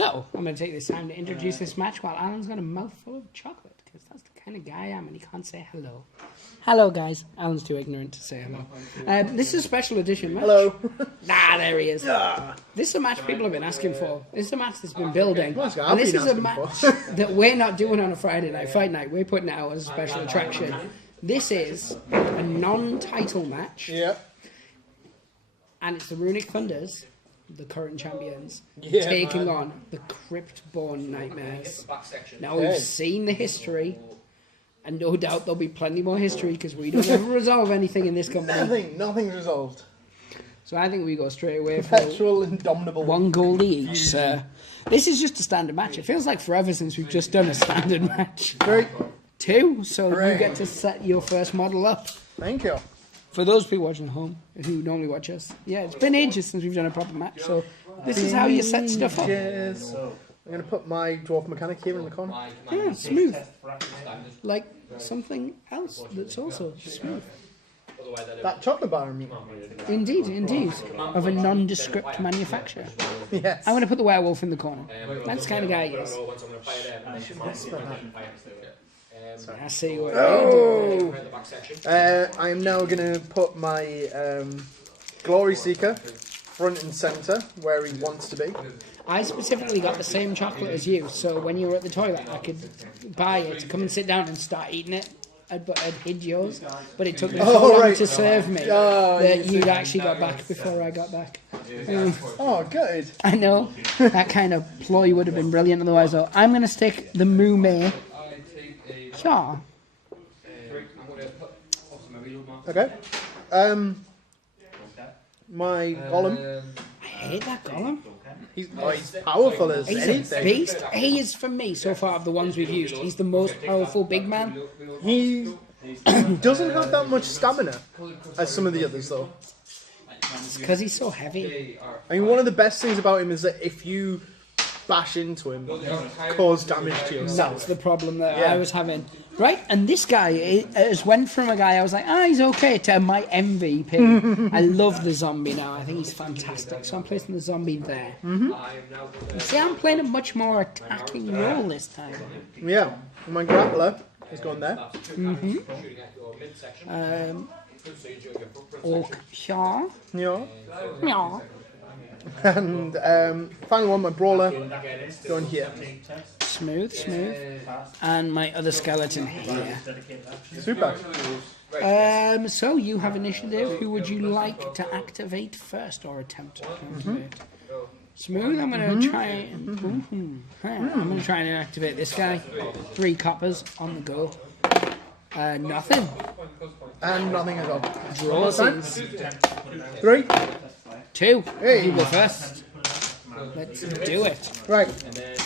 So, I'm going to take this time to introduce this match while Alan's got a mouthful of chocolate, because that's the kind of guy I am, and he can't say hello. Hello, guys. Alan's too ignorant to say hello. This is a special edition match. Hello. There he is. This is a match people have been asking for. This is a match that's been building. And this is a match that we're not doing on a Friday night fight night. We're putting it out as a special attraction. This is a non-title match. Yep. And it's the Runic Thunders, the current champions, taking on the Cryptborn Nightmares. Now, we've seen the history, and no doubt there'll be plenty more history, because we don't ever resolve anything in this company. Nothing's resolved. So I think we go straight away for Perpetual, indomitable. 1 gold each, sir. This is just a standard match. It feels like forever since we've just done a standard match. 3. 2, so you get to set your first model up. Thank you. For those people watching at home who normally watch us, it's been ages since we've done a proper match, so this is how you set stuff up. Yes. I'm going to put my dwarf mechanic here in the corner. Yeah, smooth. Like something else that's also smooth. That chocolate bar, I mean. Indeed. Of a nondescript manufacturer. Yes. I'm going to put the werewolf in the corner. That's the kind of guy he is. I see what you're doing. I am now going to put my Glory Seeker front and centre where he wants to be. I specifically got the same chocolate as you, so when you were at the toilet, I could buy it, come and sit down and start eating it. I'd hid yours, but it took me so long to serve me that you'd actually got back before I got back. Oh, good. I know. That kind of ploy would have been brilliant otherwise, though. I'm going to stick the Moo May. Sure. Okay. My golem. I hate that golem. He's powerful as He's anything. a beast. He is, for me, so far of the ones we've used, he's the most powerful big man. He doesn't have that much stamina as some of the others, though. It's because he's so heavy. I mean, one of the best things about him is that if you bash into him, you cause damage to yourself. That's the problem that I was having. Right, and this guy has went from a guy I was like, he's okay, to my MVP. I love the zombie now. I think he's fantastic. So I'm placing the zombie there. See, I'm playing a much more attacking role this time. Yeah, and my grappler is going there. Orc Shaw. Yeah. Meow. And final one, my brawler, going here. Smooth. And my other skeleton here. Super. So you have initiative. Who would you like to activate first or attempt to activate? Smooth. I'm going to try. I'm going to try and activate this guy. 3 coppers on the go. Nothing. And nothing at all. Draws. 3. 2. Hey. You go first. Let's do it. Right.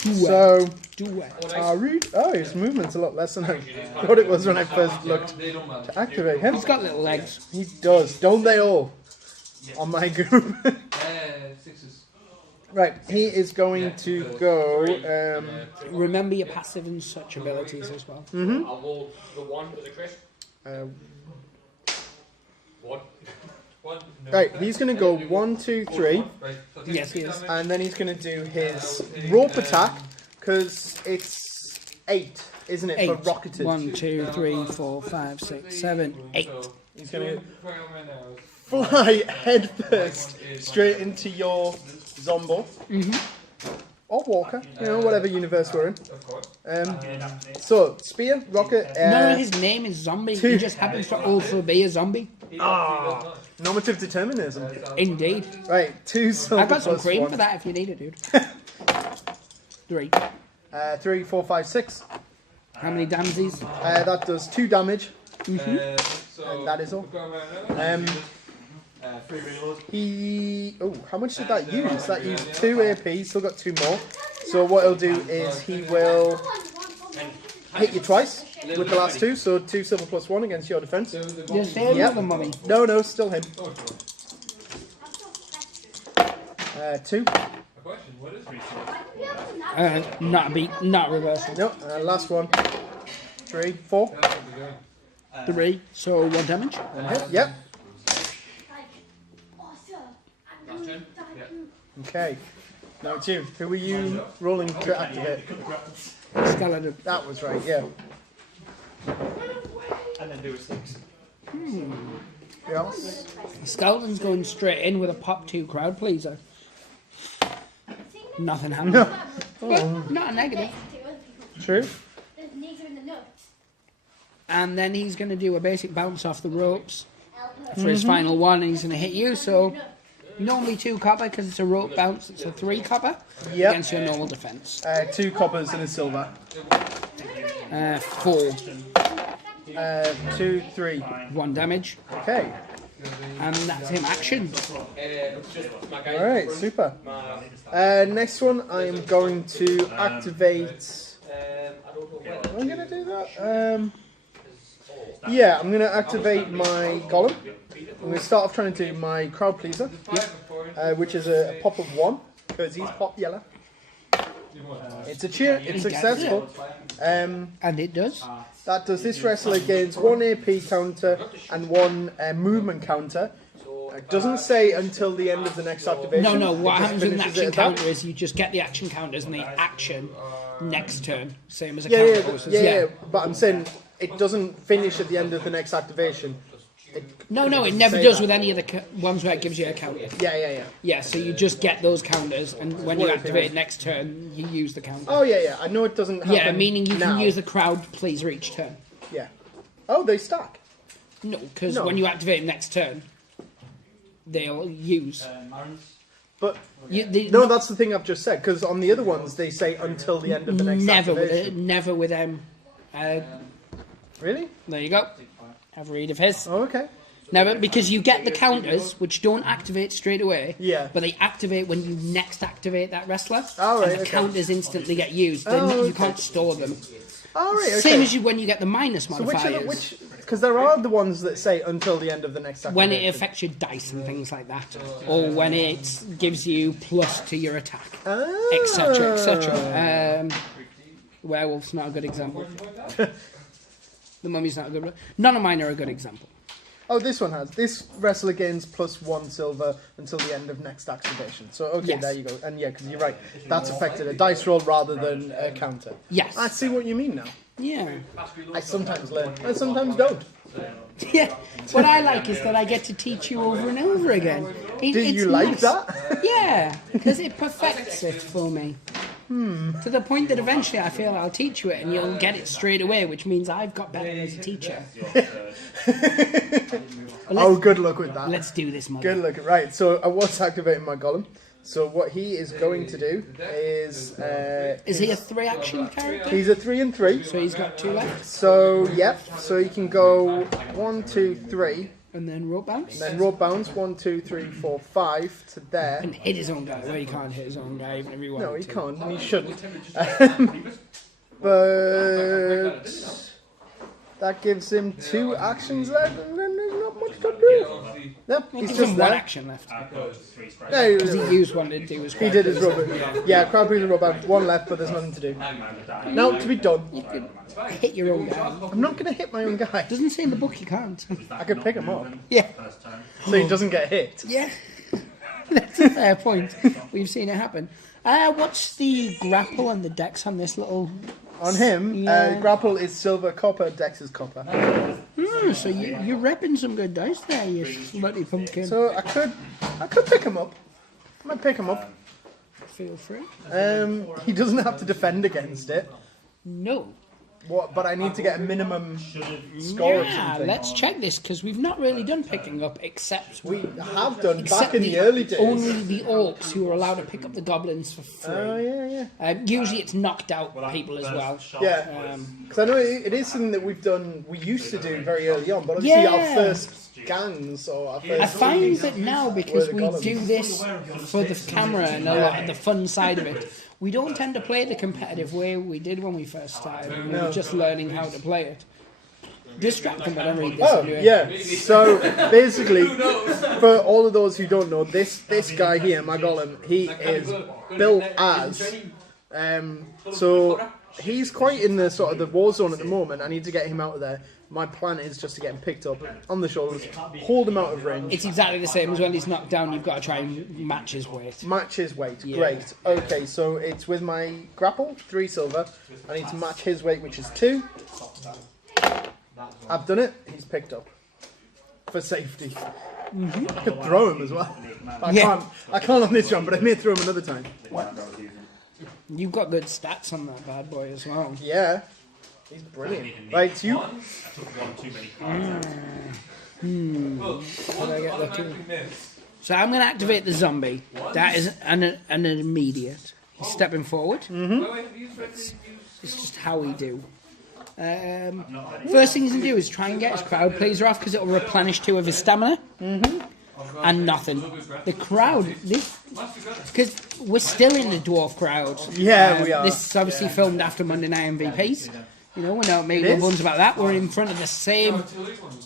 So, Do it. his movement's a lot less than I thought it was when I first looked to activate him. He's got little legs. He does. Don't they all? On my group. Right. He is going to go. Remember your passive and such abilities as well. I'll roll the 1 with a crit. 1. Right. He's going to go 1, 2, 3. Yes, he is. And then he's going to do his rope attack, because it's 8, isn't it, 8. for rocketed? 1, 2, 3, 4, 5, 6, 7, 8. He's going to fly head first straight into your Zombo. Or Walker, whatever universe we're in. So, spear, rocket, No, his name is Zombie. He just happens to also be a zombie. normative determinism. Indeed. Right, 2 silver I've got some plus cream 1. for that if you need it, dude. 3. 3, 4, 5, 6. How many damsies? That does 2 damage. And that is all. How much did that use? That used 2 AP, still got 2 more. So what he'll do is he will hit you twice with the last 2, so 2 silver plus 1 against your defense. Just him or the mummy? No, still him. 2. Not a beat, not reversal. No, last one. 3, 4. 3, so 1 damage. 1 hit, yep. Okay. Now it's you. Who were you rolling to activate? Skeleton. That was right, yeah. And then do a 6. Who else? Skeleton's going straight in with a pop 2 crowd pleaser. Nothing happened. No. But not a negative. True. And then he's going to do a basic bounce off the ropes for his final one, and he's going to hit you. So normally 2 copper because it's a rope bounce. It's a 3 copper against your normal defense. 2 coppers and a silver. 4. 2, 3. 1 damage. Okay. And that's him. Action. Alright, super. Next one, I am going to activate. Am I going to do that? Yeah, I'm going to activate my golem. I'm going to start off trying to do my crowd pleaser, which is a pop of 1, because he's pop yellow. It's a cheer, it's successful. And it does. That does this wrestler gains 1 AP counter and 1 movement counter. It doesn't say until the end of the next activation. No, what It just happens with an finishes it action at that. counter is you just get the action counters and the action next turn. Same as a Yeah, counter process. yeah, but I'm saying it doesn't finish at the end of the next activation. No, it never say does that. with any of the ones where it gives you a counter. Yeah. Yeah, so you just get those counters, and when you What activate next turn, you use the counter. Oh, yeah. I know it doesn't happen Yeah, meaning you now. can use the crowd pleaser each turn. Yeah. Oh, they stack. No, because No. when you activate next turn, they'll use. But They, no, that's the thing I've just said. Because on the other ones, they say until the end of the next activation. never with them. Really? There you go. Have a read of his. Oh, okay. Never, because you get the counters, which don't activate straight away. Yeah. But they activate when you next activate that wrestler. Oh, right, and the okay. counters instantly get used. Oh, You can't store them. All right. Okay. Same as you when you get the minus So modifiers. because there are the ones that say until the end of the next activation. When it affects your dice and things like that, or when it gives you plus to your attack, etc., etc. Werewolf's not a good example. The mummy's not a good one. None of mine are a good example. Oh, this one has. This wrestler gains +1 silver until the end of next activation. So, okay, Yes. there you go. And yeah, because you're right. That's affected a dice roll rather than a counter. Yes. I see what you mean now. Yeah. I sometimes learn. I sometimes don't. Yeah. What I like is that I get to teach you over and over again. Do you like that? Yeah, because it perfects it for me. To the point that eventually I feel I'll teach you it and you'll get it straight away, which means I've got better as a teacher. Oh, good luck with that. Let's do this, mother. Good luck. Right, so I was activating my golem. So what he is going to do is... Is he a 3-action character? He's a 3 and 3. So he's got 2 left. So, yep. So he can go 1, 2, 3. And then rope bounce. Then rope bounce 1, 2, 3, 4, 5 to there. And hit his own guy. Well, he can't hit his own guy even if he wanted No, he to. can't, and he shouldn't. But that gives him 2 actions left, and then there's not much to do. Nope, He he's gives just him 1 there. action left. No, Because he used one to do his he did his rubber. Yeah, crowd pleaser rubber. 1 left, but there's nothing to do. Now, to be done. You could hit your own guy. I'm not going to hit my own guy. Doesn't say in the book you can't. I could pick him up, Yeah. so he doesn't get hit. Yeah. That's a fair point. We've seen it happen. What's the grapple and the dex on this little... On him, Yeah. grapple is silver, copper, dex is copper. So you're repping some good dice there, you slutty pumpkin. So I could pick him up. I might pick him up. Feel free. He doesn't have to defend against it. No. What? But I need to get a minimum score of Yeah, something. let's check this, because we've not really done picking up, except We have done except back in the early days. only the orcs who are allowed to pick up the goblins for free. Oh yeah. Usually it's knocked out people as well. Yeah. Because I know it is something that we've done. We used to do very early on, but obviously our Yeah. first gangs or our first. I find that now, because the we golems. do this for the camera and a lot of the fun side of it, we don't tend to play it the competitive way we did when we first started. We were just learning how to play it. Distract them when I read this Oh anyway. yeah. So basically, for all of those who don't know, this guy here, my golem, he is built as. So he's quite in the sort of the war zone at the moment. I need to get him out of there. My plan is just to get him picked up on the shoulders, hold him out of range. It's exactly the same as when he's knocked down. You've got to try and match his weight. Match his weight. Yeah. Great. Okay, so it's with my grapple, 3 silver. I need to match his weight, which is 2. I've done it. He's picked up for safety. I could throw him as well. I can't on this one, but I may throw him another time. You've got good stats on that bad boy as well. Yeah. He's brilliant. Right, it's you. Did I get lucky? So I'm going to activate the zombie. That is an immediate. He's stepping forward. It's just how we do. First thing he's going to do is try and get his crowd pleaser off because it will replenish 2 of his stamina. And nothing. The crowd, because we're still in the dwarf crowd. Yeah, we are. This is obviously filmed after Monday Night MVPs. You know, we're not making ones about that. We're in front of the same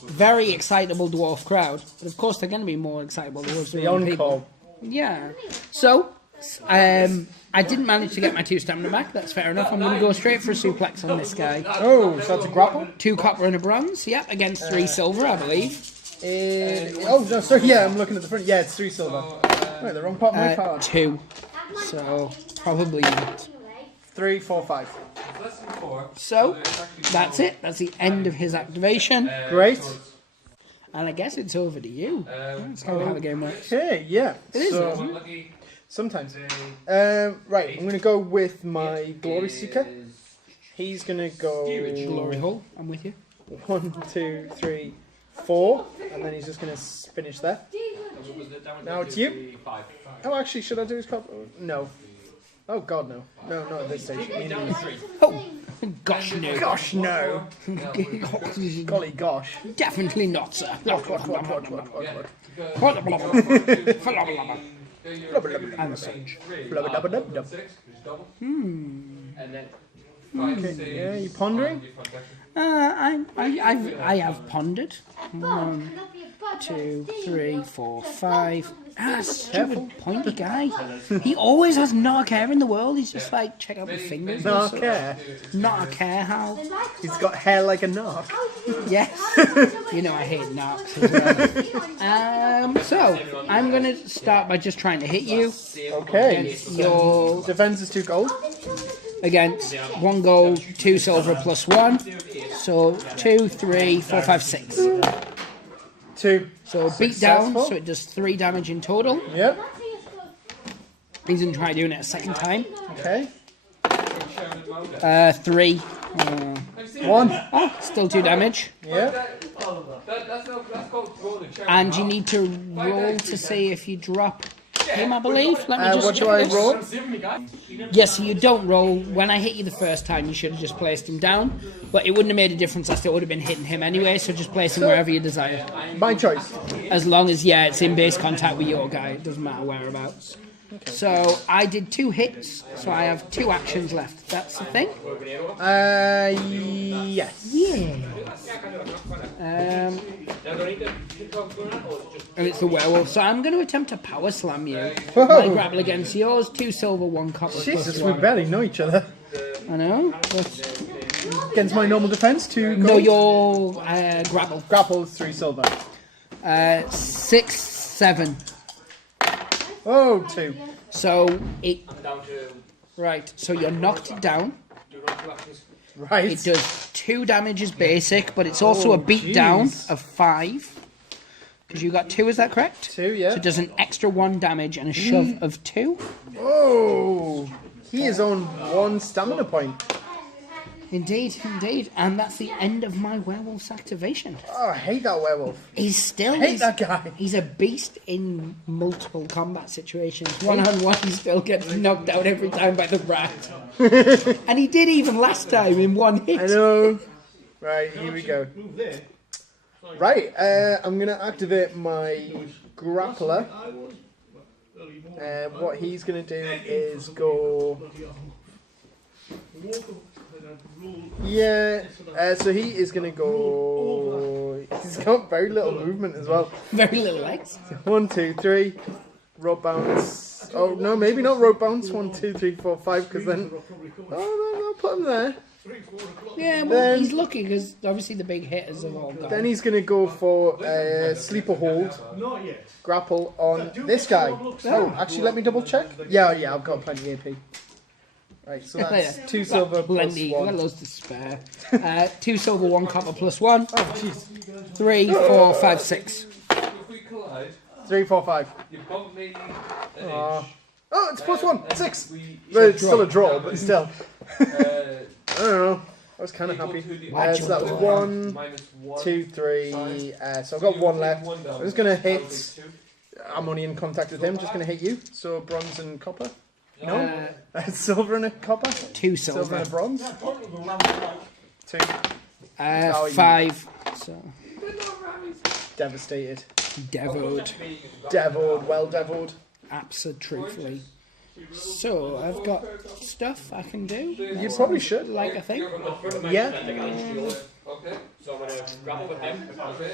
very excitable dwarf crowd. But of course, they're going to be more excitable towards the young people. Yeah. So, I didn't manage to get my 2 stamina back. That's fair enough. I'm going to go straight for a suplex on this guy. Oh, so that's a grapple? 2 copper and a bronze. Yep, against 3 silver, I believe. Oh, no, sorry. Yeah, I'm looking at the front. Yeah, it's 3 silver. Wait, the wrong part of my card. 2. So, probably not. 3, 4, 5. So, that's it. That's the end of his activation. Great. And I guess it's over to you. That's how the game works. Okay, yeah. It is. So, sometimes. Right, I'm going to go with my Glory Seeker. He's going to go... Glory hole. I'm with you. 1, 2, 3, 4. And then he's just going to finish there. Now it's you. Oh, actually, should I do his cop? No. Oh, God, no. No, not at this stage. Oh, gosh, no. Gosh, no. Golly gosh. Definitely not, sir. And such. Okay, yeah, you pondering? I have pondered. 1, 2, 3, 4, 5. Stupid pointy guy. He always has not a care in the world. He's just like, check out the fingers. Not a care. Not a care, Hal. He's got hair like a narc. Yes. You know I hate narcs as well. So, I'm going to start by just trying to hit you. Okay. Against your... Defense is 2 gold. Against 1 gold, 2 silver plus 1. So 2, 3, 4, 5, 6. 2. So beat down, so it does 3 damage in total. Yep. He's going to try doing it a second time. Okay. 3. 1. Oh, still 2 damage. Yep. And you need to roll to see if you drop him, I believe. Let me just what check do I this. roll? Yes, so you don't roll. When I hit you the first time, you should have just placed him down. But it wouldn't have made a difference. I still would have been hitting him anyway, so just place him wherever you desire. My choice. As long as, yeah, it's in base contact with your guy. It doesn't matter whereabouts. Okay. So I did 2 hits, so I have 2 actions left. That's the thing? Yes. Yeah. And it's the werewolf. So I'm going to attempt to power slam you. My grapple against yours, 2 silver, 1 copper. Jesus, we barely know each other. I know. But... Against my normal defense, 2 gold. No, your grapple. Grapple is 3 silver. 6, 7. Oh, 2. So it... Right, so you're knocked down. Right. It does 2 damage as basic, but it's also a beat down of 5. Because you got 2, is that correct? 2, yeah. So it does an extra 1 damage and a shove of 2. Oh, he is on 1 stamina point. Indeed, indeed. And that's the end of my werewolf's activation. Oh, I hate that werewolf. He's still... I hate that guy. He's a beast in multiple combat situations. 1-on-1, he still gets knocked out every time by the rat. And he did even last time in 1 hit. I know. Right, here we go. Right, I'm going to activate my grappler. What he's going to do is go... Yeah, so he is going to go... He's got very little movement as well. Very little legs. 1, 2, 3. Rope bounce. Oh, no, maybe not rope bounce. 1, 2, 3, 4, 5, because then... Oh, no, put him there. Yeah, well, Then- he's lucky because obviously the big hitters have all gone. Then he's going to go for sleeper hold, grapple on this guy. Oh, actually, let me double check. Yeah, I've got plenty AP. Right, so that's 2 silver plus Plenty, we've got 1. loads to spare. 2 silver, 1 copper plus 1. Oh, jeez. 3, 4, 5, 6. If we collide, 3, 4, 5. you bump me an Aw. inch. Oh, it's plus 1. 6. We, But it's still a draw, but still. uh, I don't know. I was kind of equal happy. to the So that was opposite 1, minus 1. 2, 3. So I've got 1 left. I'm just going to hit. I'm only in contact with him. Just going to hit you. So bronze and copper. No. Silver and a copper. 2 Silver silver. and a bronze. 2. 5. So, Devastated. devoed. Deviled. Well deviled. Absolutely. So, I've got stuff I can do. You probably should. Like I think. Yeah. Okay, so I'm going to grapple with him. Okay.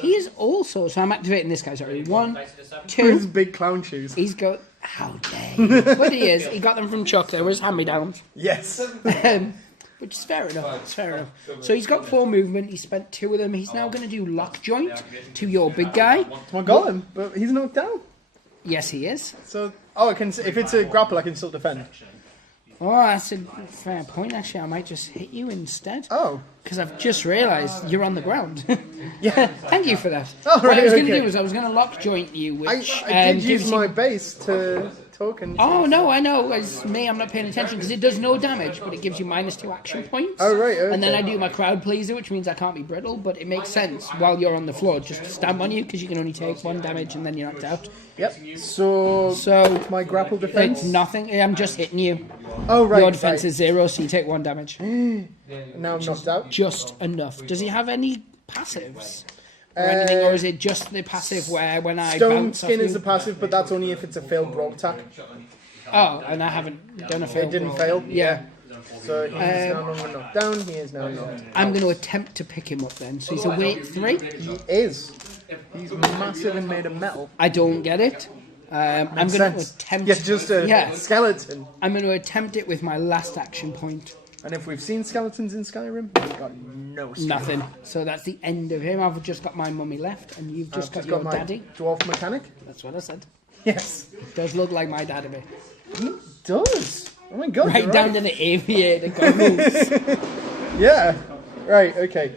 He is also, so I'm activating this guy, sorry. 1, With 2. his big clown shoes. He's got, how dare. But he is. He got them from Chuck. They were his hand-me-downs. Yes. Which is fair enough. It's fair enough. So he's got 4 movement. He spent 2 of them. He's now going to do lock joint to your big guy. I got him, but he's knocked down. Yes, he is. So, I can. If it's a grapple, I can still defend. Oh, that's a fair point. Actually, I might just hit you instead. Oh. Because I've just realised you're on the ground. Yeah. Thank you for that. Oh, What right, I was going to okay. do was I was going to lock joint you, which I did use gives my you... base to token. Oh, no, I know. As me, I'm not paying attention because it does no damage, but it gives you -2 action points. Oh, right, okay. And then I do my crowd pleaser, which means I can't be brittle, but it makes sense while you're on the floor just to stamp on you because you can only take 1 damage and then you're knocked out. Yep. So So, my grapple defense. it's nothing. I'm just hitting you. Oh right. Your defense right. is 0, so you take 1 damage. Now I'm knocked out. Just enough. Does he have any passives? Or anything, or is it just the passive where when I Stone bounce off skin you? is a passive, but that's only if it's a failed brawl attack. Oh, and I haven't done a fail. It didn't fail. Yeah. So he's now no longer knocked down. He is now knocked. I'm going to attempt to pick him up then. So he's a weight 3. He is. He's massive and made of metal. I don't get it. I'm going to Sense. attempt. Yeah, just a Yeah. skeleton. I'm going to attempt it with my last action point. And if we've seen skeletons in Skyrim, we've got no skill. Nothing. So that's the end of him. I've just got my mummy left, and you've just I've got just your got my daddy. dwarf mechanic. That's what I said. Yes. Does look like my dad a bit. He does. Oh my god. Right you're down to the aviator goggles. Yeah. Right. Okay.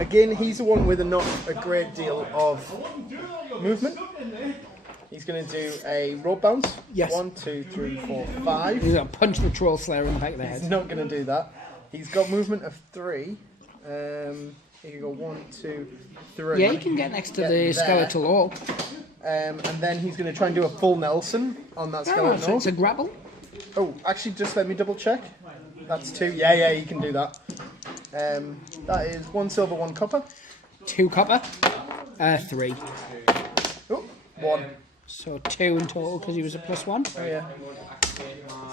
Again, he's the one with not a great deal of movement. He's going to do a rope bounce. Yes. 1, 2, 3, 4, 5. He's going to punch the troll slayer in the back of the He's head. not going to do that. He's got movement of 3. He can go 1, 2, 3. Yeah, you can get next to Get the there. skeletal orc. And then he's going to try and do a full Nelson on that Oh, skeleton. so it's a grapple. Oh, actually, just let me double check. That's 2. Yeah, you can do that. That is 1 silver, 1 copper. 2 copper. 3. Oh, 1. So 2 in total because he was a +1. Oh, yeah.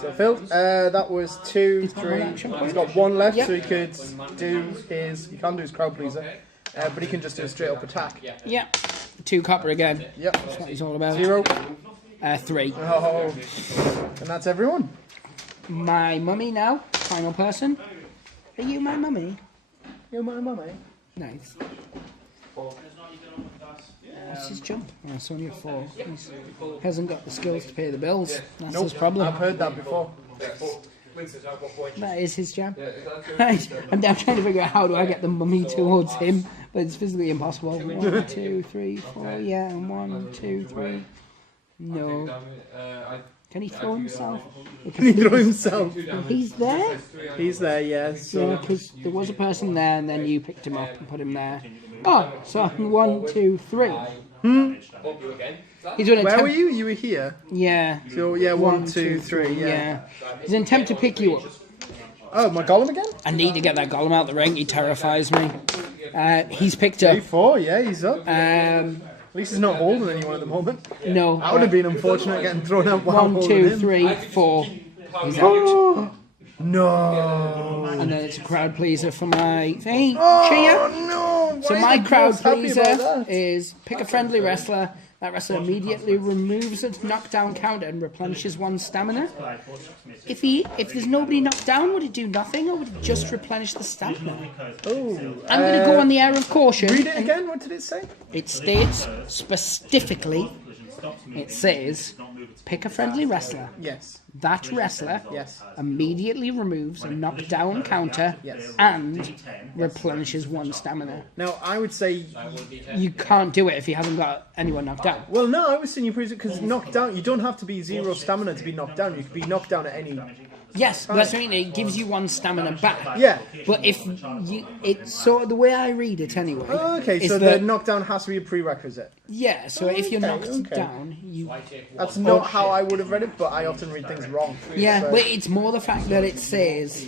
So filled. That was 2, got 3. one action point. He's got 1 left, Yep. so he could do his. He can't do his crowd pleaser, but he can just do a straight up attack. Yeah. 2 copper again. Yep. That's what he's all about. 0. 3. Oh, and that's everyone. My mummy now. Final person. Are you my mummy? You're my mummy. Nice. What's his jump? Oh, it's only a 4. He hasn't got the skills to pay the bills. That's his problem. I've heard that before. That is his jam. Right. I'm now trying to figure out how do I get the mummy towards him, but it's physically impossible. 1, 2, 3, 4. Yeah, and 1, 2, 3. No. Can he throw himself? Can he throw himself? He's there? He's there, yes. Yeah, because there was a person there and then you picked him up and put him there. Oh, so 1, 2, 3. He's doing an Where attempt. were you? You were here. Yeah. So yeah, 1, 2, 3. Yeah. He's an attempt to pick you up. Oh, my golem again? I need to get that golem out the ring. He terrifies me. He's picked 3, up. 4. Yeah, he's up. At Um, least he's not holding anyone at the moment. no. That would have been unfortunate getting thrown out while 1, holding 2, him. 3, 4. He's out. No. And then it's a crowd pleaser for my thing. Oh Cheer. no! So Why my are the crowd boss happy about pleaser that? is pick a friendly wrestler That wrestler immediately removes a knockdown counter and replenishes 1 stamina. If there's nobody knocked down, would it do nothing, or would it just replenish the stamina? Oh, I'm going to go on the air of caution. read it again. What did it say? It states specifically, it says, pick a friendly wrestler. Yes. That wrestler Yes. immediately removes a knockdown counter Yes. and replenishes 1 stamina. Now, I would say... You can't do it if you haven't got anyone knocked down. Well, no, I was saying you because knocked down, you don't have to be 0 stamina to be knocked down. You could be knocked down at any... Yes, but that's what I mean. It gives you 1 stamina back. Yeah. But if you, it's sort of the way I read it anyway. Oh, okay, is so that- the knockdown has to be a prerequisite. Yeah, so if you're knocked okay. down, you. That's not how I would have read it, but I often read things wrong. Yeah, So- but it's more the fact that it says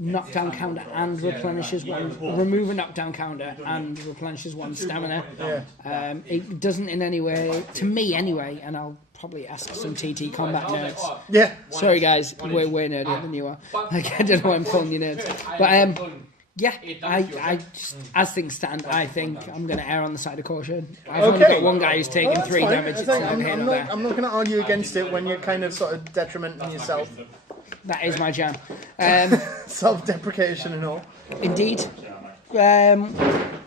knockdown counter and replenishes 1. Remove a knockdown counter and replenishes 1 stamina. Yeah. It doesn't in any way, to me anyway, and I'll probably ask some TTcombat nerds. Yeah. Sorry guys, we're way nerdier than you are. Like, I don't know why I'm calling you nerds. But yeah, I just, as things stand, I think I'm going to err on the side of caution. I've only got one guy who's taken that's 3 fine. damage. It's It's like, not here, I'm not there. not going to argue against it when you're kind of sort of detrimenting yourself. That is my jam. Self-deprecation and all. Indeed.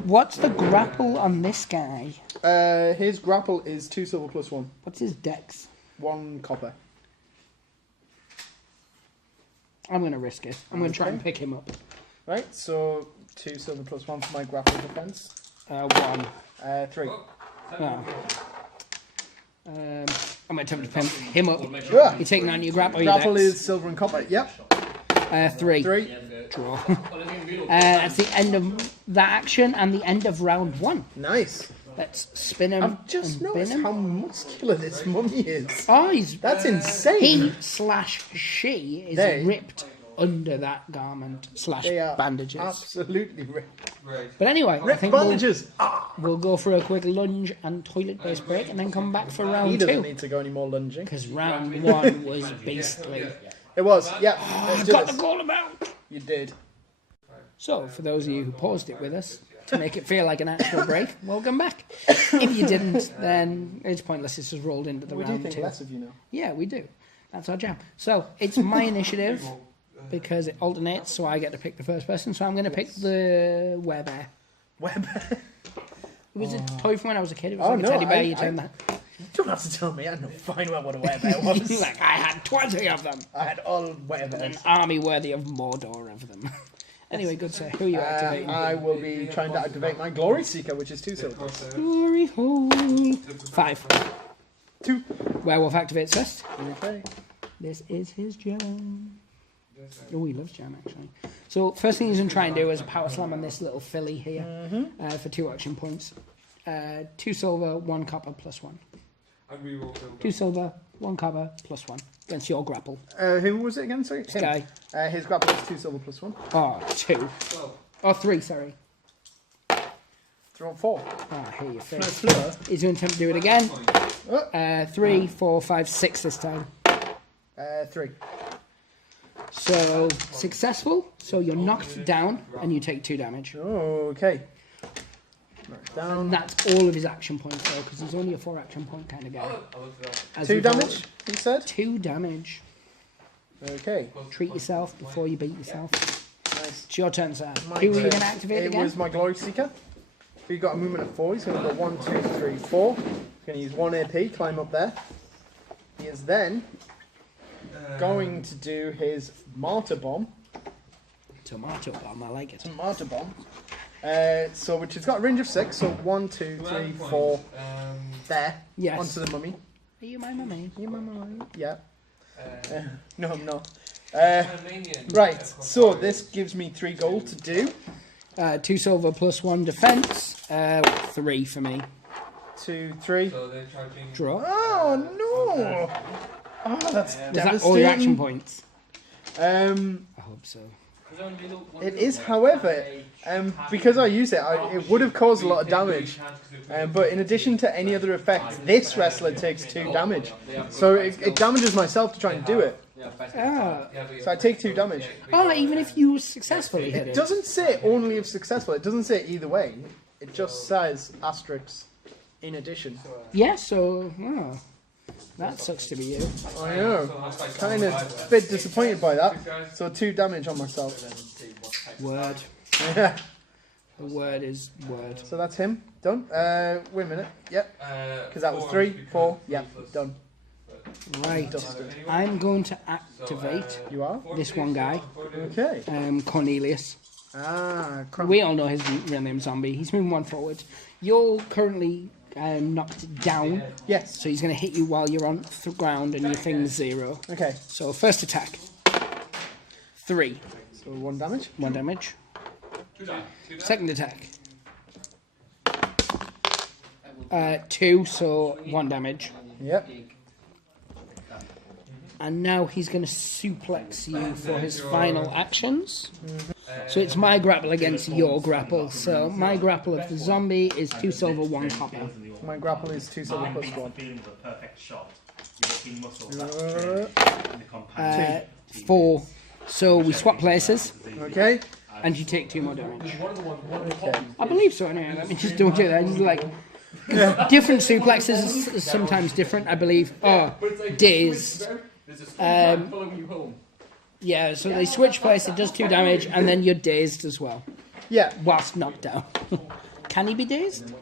What's the grapple on this guy? His grapple is 2 silver plus 1. What's his dex? 1 copper. I'm going to risk it. I'm going to try and pick him up. Right, so 2 silver plus 1 for my grapple defense. 1. 3. Oh. I'm going to attempt to pick him up. Yeah. You taking on your grapple? Or your Grapple dex? is silver and copper. Yep. 3. 3. Draw. That's the end of that action and the end of round 1. Nice. Let's spin him. I've just and bin noticed him. how muscular this mummy is. Oh, he's That's insane. he/she is They- ripped under that garment They are / bandages. absolutely ripped. But anyway, I Ripped think bandages. we'll go for a quick lunge and toilet-based break, and then come back for He round doesn't 2. need to go any more lunging. Because round 1 was beastly. It was. Yeah. Let's do Got the this. goal about. You did. So, for those of you who paused it with us to make it feel like an actual break, welcome back. If you didn't, then it's pointless. It's just rolled into the We do round think 2. less of you now. Yeah, we do. That's our jam. So, it's my initiative because it alternates, so I get to pick the first person. So I'm going to pick the werebear. Web. It was a toy from when I was a kid. It was Oh, like no, a teddy bear. You I- turn that. You don't have to tell me. I know fine well what a werebear was. Like, I had 20 of them. I had all An werebears. army worthy of Mordor of them. Anyway, good sir. Who are you activating? I will be trying to activate my Glory Seeker, which is 2 silver. Glory hole. 5. 2. Werewolf activates first. Okay. This is his jam. Oh, he loves jam, actually. So, first thing he's going to try and do is a power slam on this little filly here for 2 action points. 2 silver, 1 copper, plus 1. 2 silver, 1 copper, plus 1. Against your grapple. Who was it again? Sorry. This guy. His grapple is 2 silver plus 1. Oh, 2. Oh, 3, sorry. Throw 4. Oh, here you No first. slur. He's going to attempt to do it again. 3, 4, 5, 6 this time. 3. So, successful. So, you're knocked down and you take 2 damage. Okay. Knocked down. And that's all of his action points, though, because he's only a 4 action point kind of guy. As 2 we've all- damage, he said? 2 damage. Okay. Treat yourself before you beat yourself. Nice. It's your turn, sir. My Who are you turn. going to activate It again? was my Glory Seeker. He's got a movement of 4. He's going to go 1, 2, 3, 4. He's going to use 1 AP, climb up there. He is then going to do his Martyr Bomb. Tomato bomb, I like it. Martyr Bomb. So which has got a range of 6. So 1, 2, 3, 4. There. Yes. Onto the mummy. Are you my mummy? You my mummy? Yeah. No, I'm not. Right. So this gives me 3 gold to do. 2 silver plus 1 defense. 3 for me. 2, 3. Draw. Oh no! Oh, that's Is that devastating. all your action points? I hope so. It is, however, because I use it, it would have caused a lot of damage. But in addition to any other effects, this wrestler takes 2 damage. So it damages myself to try and do it. Ah. So I take 2 damage. Oh, even if you successfully hit It it. doesn't say only if successful. It doesn't say either way. It just says asterisk. in addition. Yeah, so that sucks to be you. I know. Kind of a bit disappointed by that. So 2 damage on myself. Word. Yeah. The word is word. So that's him. Done. Wait a minute. Yep. Because that was 3, 4. Yep. Done. Right. I'm going to activate You are? this one guy, Okay. Cornelius. Ah, crap. We all know his real name, Zombie. He's moving 1 forward. You're currently knocked down, Yes. so he's going to hit you while you're on the ground and your thing's 0. Okay. So first attack, 3, So 1 damage. 1 damage. Second attack, 2, so 1 damage. Yep. And now he's going to suplex you for his final actions. So it's my grapple against your grapple. So my grapple of the zombie is 2 silver, 1 copper. My grapple is 2 silver plus 1. 4. So we swap places, Okay. and you take 2 more damage. Okay. I believe so. Anyway, let me just double check that. Just like different suplexes is sometimes different. I believe. Oh, dazed. Yeah, so they switch place. It does 2 damage, and then you're dazed as well, Yeah. whilst knocked down. Can he be dazed?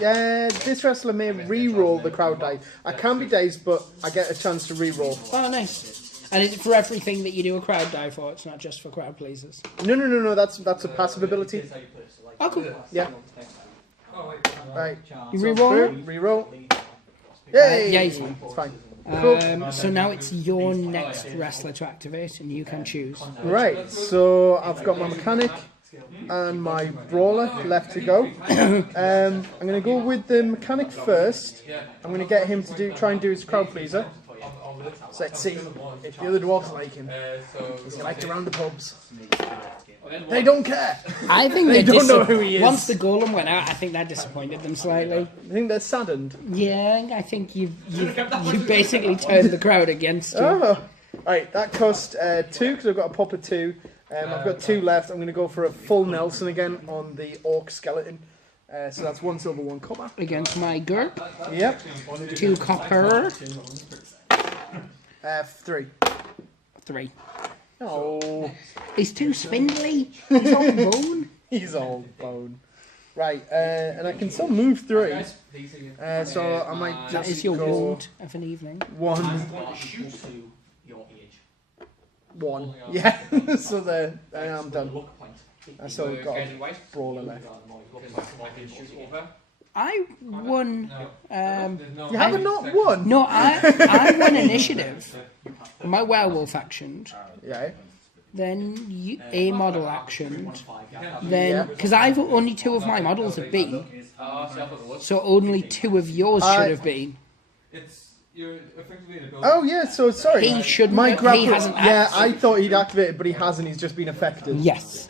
Yeah, this wrestler may re-roll the crowd die. I can be dazed, but I get a chance to re-roll. Oh, nice. And it's for everything that you do a crowd die for. It's not just for crowd pleasers. No. That's a passive ability. Oh, cool. Yeah. Right. You So re-roll it? re-roll. Yay! Yeah, he's fine. It's fine. So now it's your next wrestler to activate, and you can choose. Right. So I've got my mechanic and my brawler left to go. I'm going to go with the mechanic first. I'm going to get him to try and do his crowd pleaser. So let's see if the other dwarves like him. He's liked around the pubs. They don't care. I think They don't know who he is. Once the golem went out, I think that disappointed them slightly. I think they're saddened. Yeah, I think you basically turned the crowd against you. Oh, right. That cost 2 because I've got a pop of 2. I've got 2 left. I'm going to go for a full Nelson again on the orc skeleton. So that's 1 silver, 1 copper. Against my GURP. Yep. 2 copper. 3. 3. Oh, He's too spindly. He's all bone. he's all bone. Right, and I can still move 3. So I might That just is your go wound of an evening. 1. 1. Yeah. So there, I'm done. I still got a brawler left. I won. You haven't not won. No, I won initiative. My werewolf actioned. Yeah. Then a model actioned. Then because I've only 2 of my models have been, so only 2 of yours should have been. Oh yeah. So sorry. He shouldn't. My He grappler. hasn't Yeah, acted. I thought he'd activated, but he hasn't. He's just been affected. Yes.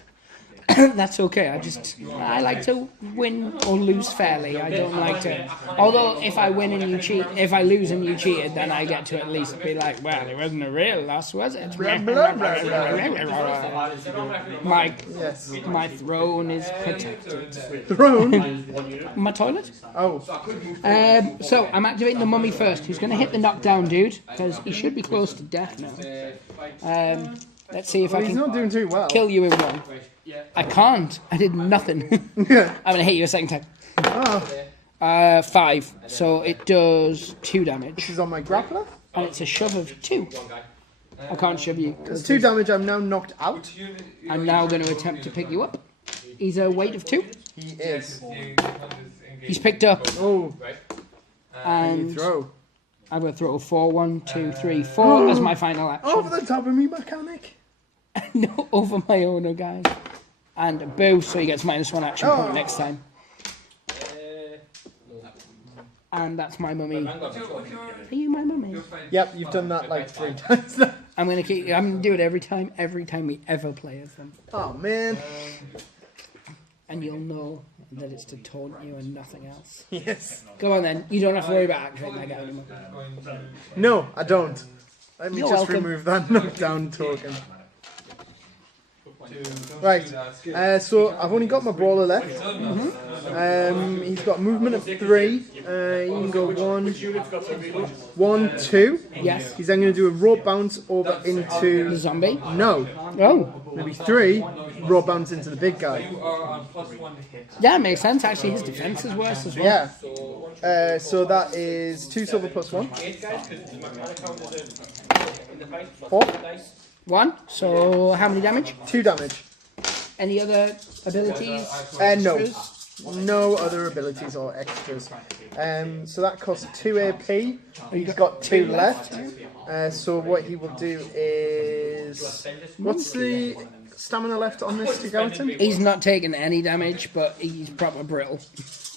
That's okay. I like to win or lose fairly. I don't like to. Although if I win and you cheat, if I lose and you cheated, then I get to at least be like, well, it wasn't a real loss, was it? My throne is protected. Throne. My toilet. Oh. So I'm activating the mummy first. Who's going to hit the knockdown dude because he should be close to death now. Let's see if I He's can not doing too well. kill you in 1. I can't. I did nothing. I'm going to hit you a second time. Oh. 5. So it does 2 damage. This is on my grappler. And it's a shove of 2. I can't shove you. It's 2 damage. I'm now knocked out. I'm now going to attempt to pick you up. He's a weight of 2. He is. He's picked up. Oh. And Throw. I'm going to throw 4. 1, 2, 3, 4 as my final action. Over the top of me, mechanic. No, over my owner, guys. And a boo, so he gets -1 action point next time. And that's my mummy. Are you my mummy? Yep, you've done that like 3 times now. I'm going to do it every time we ever play as them. Oh, man. And you'll know that it's to taunt you and nothing else. Yes. Go on then. You don't have to worry about activating that guy anymore. No, I don't. Let me You're just welcome. remove that knockdown token. Right. So I've only got my brawler left. He's got movement of 3. He can go 1, 2. Yes. He's then going to do a rope bounce over The into. zombie. No. Oh. Maybe 3. Rope bounce into the big guy. Yeah, it makes sense. Actually, his defense is worse as well. Yeah. So that is 2 silver plus 1. 4. 1. So how many damage? 2 damage. Any other abilities? No. Extras? No other abilities or extras. So that costs 2 AP. He's got 2 left. So what he will do is... What's the stamina left on this skeleton? He's not taking any damage, but he's proper brittle.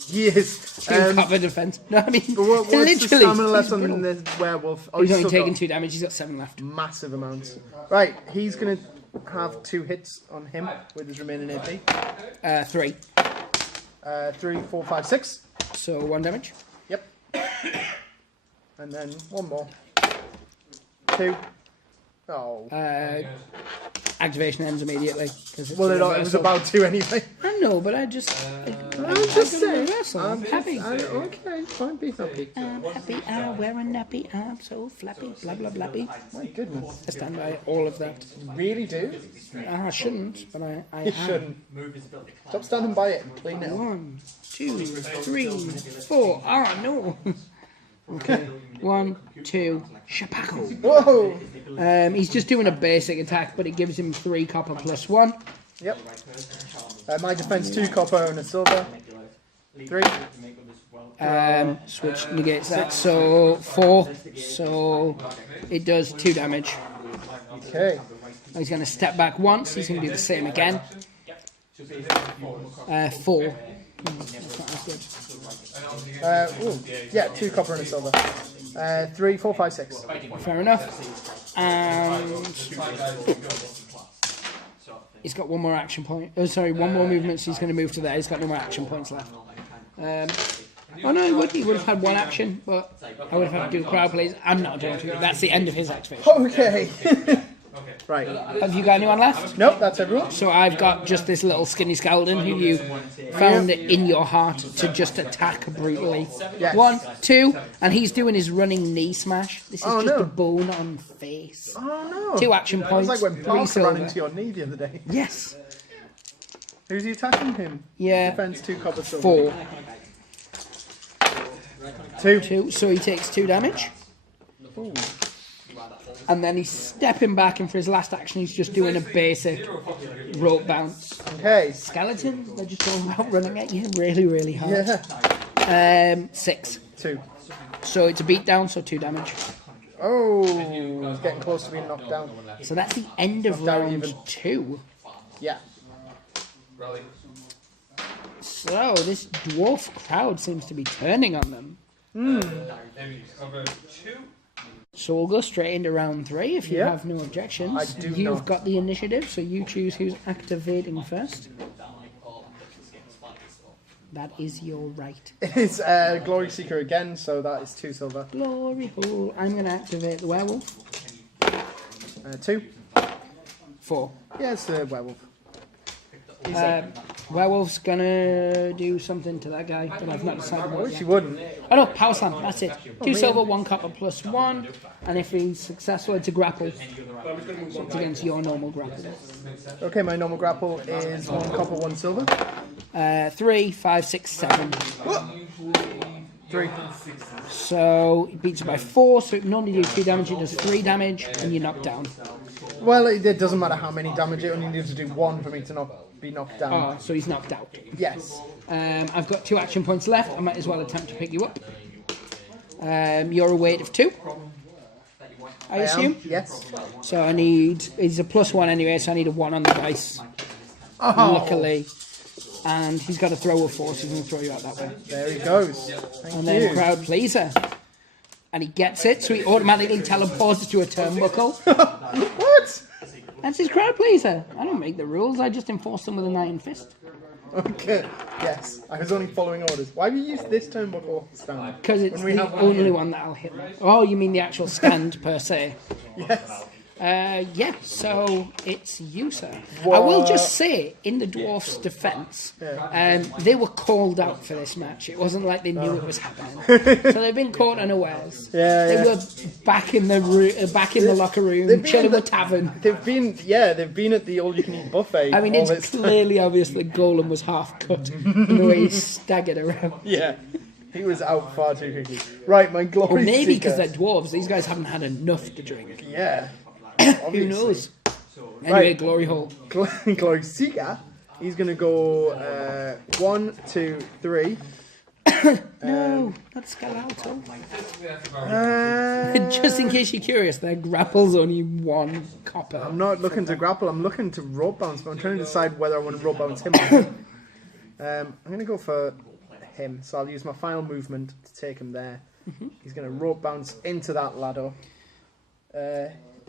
He is. 2 copper defense. No, I mean, But what's the literally, stamina left he's on brittle. the werewolf? Oh, He's only still taking got 2 damage. He's got 7 left. massive amounts. Right, he's going to have 2 hits on him with his remaining AP. 3. 3, 4, 5, 6. So 1 damage. Yep. And then 1 more. 2. Oh. Activation ends immediately. Well, it was about 2 anyway. I know, but I just... I'm just saying. I'm happy. Okay, fine, be happy. I'm happy, I wear a nappy, I'm so flappy, blah blah blappy. My goodness. I stand by all of that. Really do? I shouldn't, but I You am. shouldn't. Stop standing by it and clean it. 1, 2, 3, 4. Oh no. Okay. 1, 2, shapaco. Whoa! He's just doing a basic attack, but it gives him 3 copper plus 1. Yep. My defense 2 copper and a silver. 3. Switch negates that, so 4. So it does 2 damage. Okay. He's going to step back once. He's going to do the same again. 4. That's not as good. Yeah, 2 copper and a silver. 3, 4, 5, 6. Fair enough. And he's got 1 more action point. Oh, sorry, 1 more movement, so he's going to move to there. He's got no more action points left. Oh no, he would have had 1 action, but I would have had to do a crowd please. I'm not doing it. That's the end of his activation. Okay. Right. Have you got anyone left? Nope, that's everyone. So I've got just this little skinny skeleton who you found it in your heart to just attack brutally. Yes. 1, 2, and he's doing his running knee smash. This is just no. a bone on face. Oh no. 2 action It points. was like when 3 Parker ran silver. into your knee the other day. Yes. Who's he attacking him? Yeah. Defense 2 copper silver. 4. 2. 2. So he takes 2 damage. Ooh. And then he's stepping back, and for his last action, he's just doing a basic rope bounce. Okay. Skeletons, they're just all about running at you really, really hard. Yeah. 6. 2. So it's a beatdown, so 2 damage. Oh, he's getting close to being knocked down. So that's the end of Knocked out round even. 2. Yeah. So this dwarf crowd seems to be turning on them. So we'll go straight into round 3 if you Yeah. have no objections. I do You've not. got the initiative, so you choose who's activating first. That is your right. It's Glory Seeker again, so that is 2 silver. Glory hole. I'm going to activate the werewolf. 2. 4. Yeah, it's the werewolf. Werewolf's gonna do something to that guy, but I've not decided I what wish yet. he wouldn't. Oh no, power slam, that's it. 2 really? silver, 1 copper plus 1, and if he's successful, it's a grapple. So it's against your normal grapple. Okay, my normal grapple is 1 copper, 1 silver. 3, 5, 6, 7. 3. So it beats it by 4, so it normally do 2 damage, it does 3 damage, and you're knocked down. Well, it doesn't matter how many damage, it only needs to do 1 for me to be knocked down. Oh, so he's knocked out. Yes. I've got 2 action points left, I might as well attempt to pick you up. You're a weight of 2, I assume? Yes. So I need, he's a plus 1 anyway, so I need a 1 on the dice. Oh, Luckily. And he's got to throw a 4, so he's going to throw you out that way. there he goes. Thank And then you. crowd pleaser. And he gets it, so he automatically teleports to a turnbuckle. What? That's his crowd pleaser. I don't make the rules, I just enforce them with an iron fist. Okay. Yes. I was only following orders. Why have you used this turnbuckle stand? Because it's When we the have one only here. one that I'll hit. Oh, you mean the actual stand per se? Yes. Yeah, so it's you, sir. I will just say, in the dwarfs' defence, they were called out for this match. It wasn't like they knew it was happening. So they've been caught unawares. They were back in the locker room, chilling with tavern. They've been at the all-you-can-eat buffet. I mean, it's clearly obvious that Golem was half cut in the way he staggered around. Yeah. He was out far too quickly. Right, my glory Or maybe seeker. because they're dwarves, these guys haven't had enough to drink. Yeah. Who knows? Anyway, glory hole. Glory seeker. He's gonna go 1, 2, 3. No, that's Scalato. Just in case you're curious, their grapple's only 1 copper. I'm not looking to grapple. I'm looking to rope bounce, but I'm trying to decide whether I want to rope bounce him or him. I'm gonna go for him, so I'll use my final movement to take him there. He's gonna rope bounce into that ladder.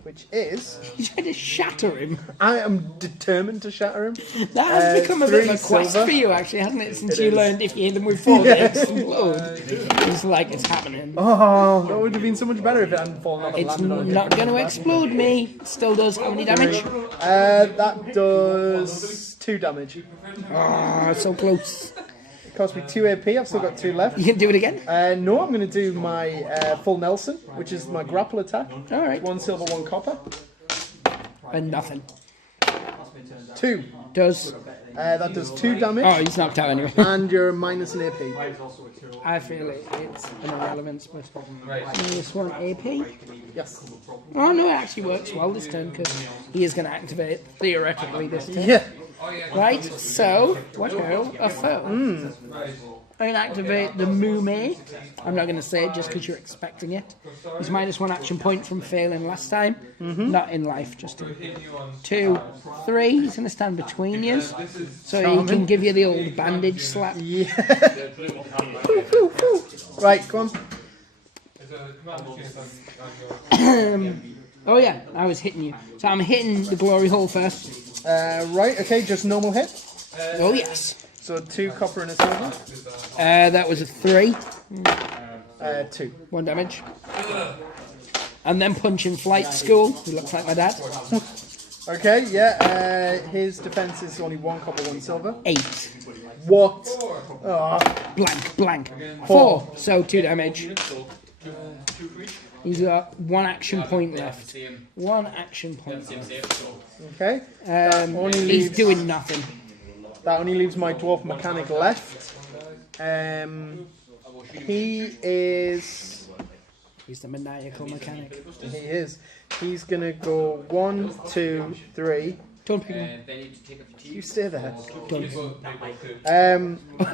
Which is... You tried to shatter him. I am determined to shatter him. That has become a bit of a 3 quest silver. for you, actually, hasn't it? Since It you is. learned if you hit them with 4, they explode. It's like it's happening. Oh, that would have been so much better if it hadn't fallen off and It's landed on not going to explode me. It still does how many damage? That does 2 damage. Oh, so close. It cost me 2 AP. I've still got 2 left. You can do it again? No, I'm going to do my full Nelson, which is my grapple attack. All right. 1 silver, 1 copper. And nothing. 2. Does. That does 2 damage. Oh, he's knocked out anyway. And you're minus an AP. I feel it's an irrelevance, but this one AP. Yes. Oh no, it actually works well this turn because he is going to activate theoretically this turn. Yeah. Right, so what a foe. I'm going to activate the Mume. I'm not going to say it just because you're expecting it. He's minus 1 action point from failing last time. Not in life, just in 2, 3. He's going to stand between you. So he can give you the old bandage slap. Yeah. Right, go on. Oh yeah, I was hitting you. So I'm hitting the glory hole first. Right, okay, just normal hit. Oh yes. So 2 copper and a silver. That was a 3. 2. 1 damage. And then punch in flight school. He looks like my dad. Okay, yeah, his defense is only 1 copper, 1 silver. 8. What? Oh, Blank. 4. So 2 damage. He's got 1 action point left. 1 action point left. okay. He's leaves- doing nothing. That only leaves my dwarf mechanic left. He is... He's the maniacal mechanic. He is. He's gonna go 1, 2, 3. Don't pick him. You stay there. Oh,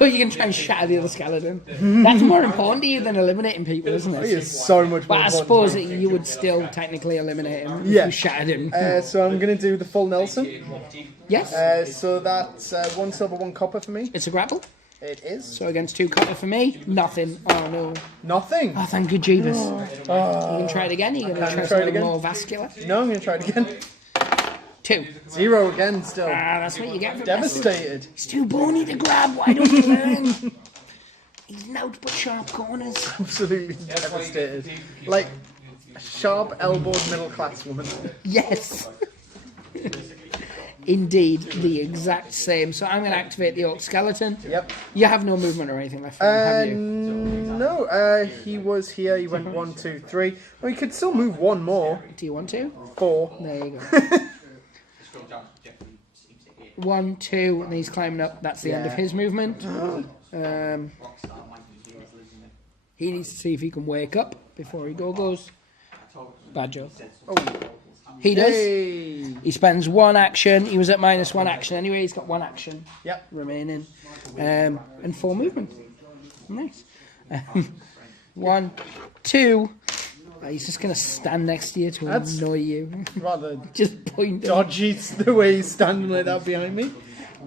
you can try and shatter the other skeleton. That's more important to you than eliminating people, isn't He it? is so much more But I important. suppose that you would still technically eliminate him if Yeah. you shattered him. So I'm gonna do the full Nelson. Yes, So that's 1 silver, 1 copper for me. it's a grapple. It is. So against 2 copper for me, nothing. Oh no. Nothing. Oh, thank you, Jeeves. You can try it again. You're going to try try it something again? more vascular. No, I'm gonna try it again. 2. 0 again still. That's what you get for Devastated. He's too bony to grab. Why don't you learn? He's naught but sharp corners. Absolutely devastated. Like a sharp-elbowed middle-class woman. Yes. Indeed, the exact same. So I'm going to activate the old skeleton. Yep. You have no movement or anything left for him, have you? No, he was here. He went 1, 2, 3. Well, he could still move 1 more. Do you want to? 4. There you go. 1, 2, and he's climbing up. That's the end of his movement. He needs to see if he can wake up before he goes. Bad joke. Oh. He does. Hey. He spends 1 action. He was at minus 1 action anyway. He's got 1 action Yep. remaining. And 4 movement. Nice. 1, 2. He's just going to stand next to you to annoy you. Rather Just point. dodgy the way he's standing like that behind me.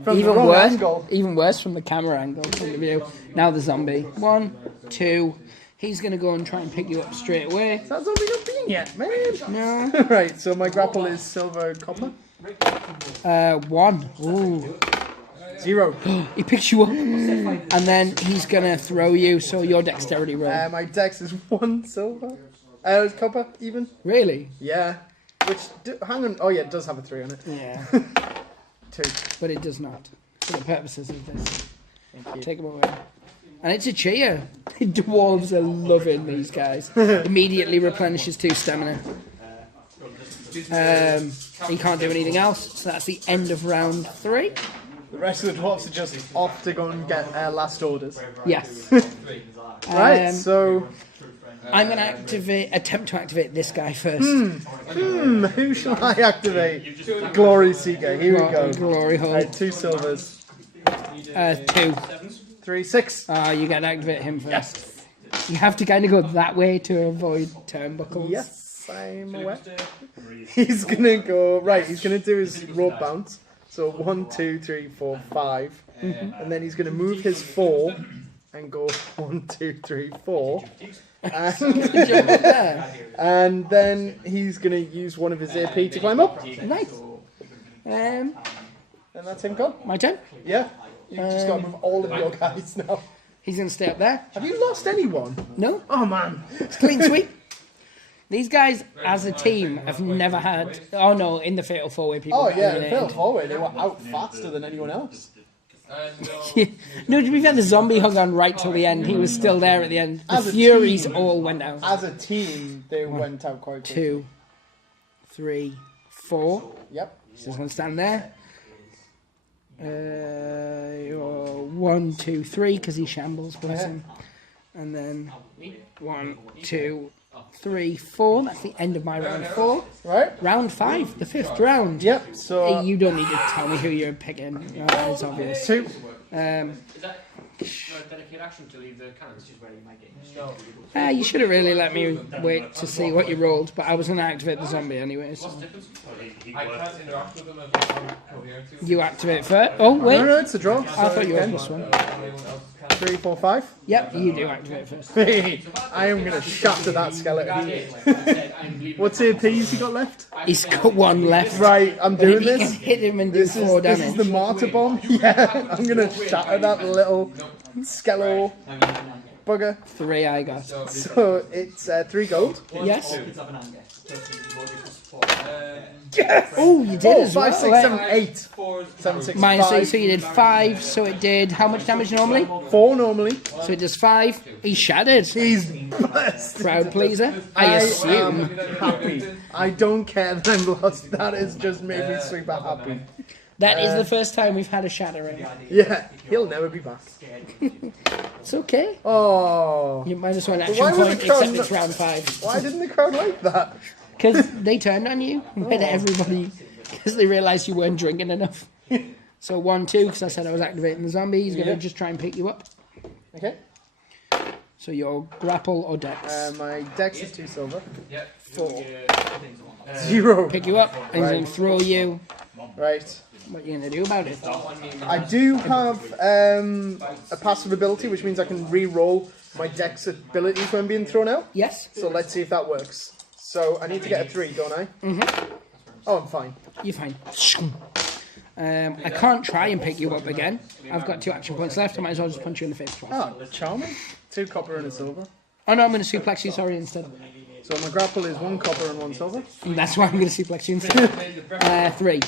From the Even wrong worse. angle. Even worse from the camera angle point of view. Now the zombie. 1, 2. He's going to go and try and pick you up straight away. That's all we got been yet, man. No. Right, so my grapple is silver, copper. 1. Ooh. 0. He picks you up. And then he's going to throw you. So your dexterity roll. My dex is 1 silver. Copper, even. Really? Yeah. Hang on. Oh yeah, it does have a 3 on it. Yeah, 2. but it does not. For the purposes of this. Thank you. Take them away. And it's a cheer. The dwarves are loving these guys. Immediately replenishes 2 stamina. He can't do anything else, so that's the end of round 3. The rest of the dwarfs are just off to go and get last orders. Yes. Right, so... I'm going to attempt to activate this guy first. Who shall I activate? Glory Seeker, here we go. Glory hole. Right, 2 silvers. 2. 3, 6. You get to activate him first. You have to kind of go that way to avoid turnbuckles. Yes, I'm aware. He's gonna go, right, he's gonna do his rope bounce. So 1, 2, 3, 4, 5. And then he's gonna move his 4 and go 1, 2, 3, 4. And then he's gonna use one of his AP to climb up. Nice. And that's him gone. My turn. Yeah. You just gotta move all of your guys now. He's going to stay up there. Have you lost anyone? No. Oh man. Clean sweep. These guys, as a team, have never had... Oh, no, in the Fatal 4-Way, people Oh got yeah, the eliminated. Fatal 4-Way, they were out faster than anyone else. No, to be fair, the zombie hung on right till the end. He was still there at the end. The As a Furies team. all went out. As a team, they went out quite quickly. 2, 3, 4. Yep. He's just going to stand there. 1, 2, 3, because he shambles, bless him. And then 1, 2, 3, 4. That's the end of my round 4. Right? Round 5, the 5th round. Yep, so... You don't need to tell me who you're picking. It's obvious. 2. Is that a dedicated action to leave the cannons? You should have really let me wait to see what you rolled, but I was going to activate the zombie anyway. So. I can't interact with them if I'm coherent. You activate first. Oh, wait. No, it's a draw. I thought you were plus 1. 3, 4, 5. Yep, you do activate first. I am going to shatter that skeleton. What's APs you got left? He's got 1 left. Right, I'm But if doing you can this. hit him and do This 4 is damage. the martyr bomb. Yeah, I'm going to shatter that little skeletal bugger. 3 I got. So it's 3 gold. Yes. Oh, you did as well. 5, 6, 7, 8. 7, 6, Minus 3, 5. so you did 5, so it did how much damage normally? 4 normally. So it does 5. He's shattered. He's blessed. Crowd pleaser, I assume. am happy. I don't care that I'm lost. That has just made me super happy. That is the first time we've had a shattering. Yeah, he'll never be back. It's okay. Oh. You minus 1 why action was point, the crowd except it's not- round 5. Why didn't the crowd like that? Because they turned on you. Where did everybody... Because they realised you weren't drinking enough. So 1, 2, because I said I was activating the zombie. He's going to just try and pick you up. Okay. So your grapple or dex. My dex is 2 silver. 4. 0. Pick you up, and he's going to throw you. Right. What are you going to do about it? I do have a passive ability, which means I can re-roll my dex abilities when being thrown out. Yes. So let's see if that works. So I need to get a 3, don't I? Mm-hmm. Oh, I'm fine. You're fine. I can't try and pick you up again. I've got 2 action points left. I might as well just punch you in the face twice. Oh, charming. 2 copper and a silver. Oh no, I'm going to suplex you, sorry, instead. So my grapple is 1 copper and 1 silver. And that's why I'm going to suplex you instead. 3.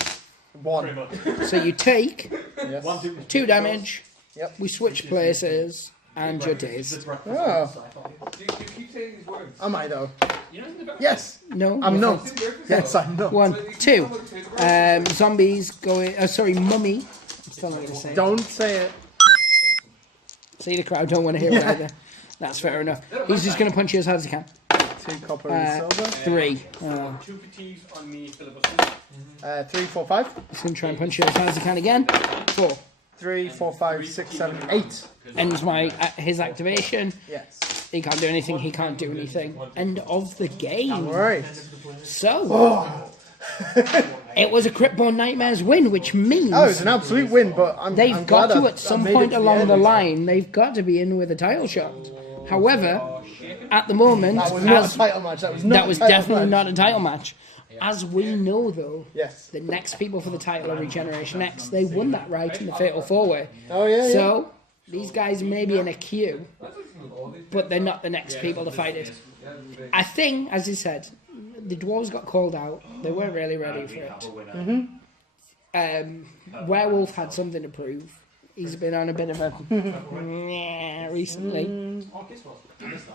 1. So you take Yes. 2 damage. Yep. We switch places, and you're dazed. Oh, You keep saying these words. am I though? You know in the Yes. No, I'm you're not. Yes, I'm not. 1, 2. Zombies going. Mummy. I'm still not going to say it. Don't say it. See, the crowd don't want to hear it either. That's fair enough. He's just going to punch you as hard as he can. 2 copper and silver. 3. 2 fatigues on me, filibuster. 3, 4, 5. He's going to try and punch you as hard as he can again. 4. 3, 4, 5, 6, 7, 8. Ends his activation. Yes. He can't do anything. He can't do anything. End of the game. Right. So, it was a Cryptborn Nightmares win, which means Oh, it's an absolute win, but they've I'm got glad to, I at some made it point to along end. the line, they've got to be in with a title shot. However, at the moment, That was not as- a title match. That was not that a was title definitely match. not a title match. As we know, though, Yes. the next people for the title are Regeneration X. They won that right in the Fatal 4-Way. Oh, yeah, So, these guys may be in a queue, but they're not the next people to fight it. I think, as you said, the dwarves got called out. They weren't really ready for it. Werewolf had something to prove. He's been on a bit of a recently.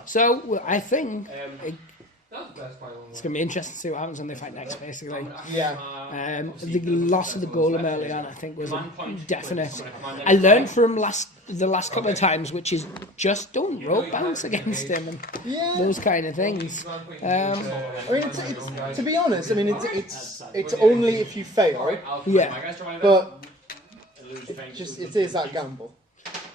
So well, I think it's going to be interesting to see what happens when they fight next, basically. Yeah. The loss of the golem early on, I think, was a definite. I learned from the last couple of times, which is just don't rope bounce against him and those kind of things. I mean, it's to be honest. I mean, it's only if you fail. Yeah, But it is that gamble.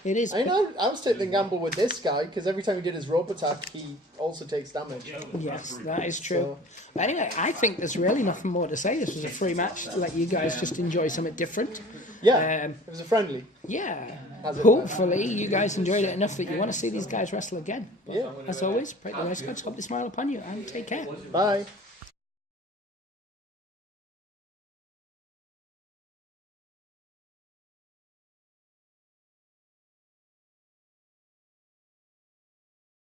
it is. I know. I was taking the gamble with this guy because every time he did his rope attack, he also takes damage. Yes, that is true. But anyway, I think there's really nothing more to say. This was a free match to let you guys just enjoy something different. Yeah, it was a friendly. Yeah. Hopefully you guys enjoyed it enough that you want to see these guys wrestle again. Yeah. As always, break the race cards, hope they smile upon you, and take care. Bye.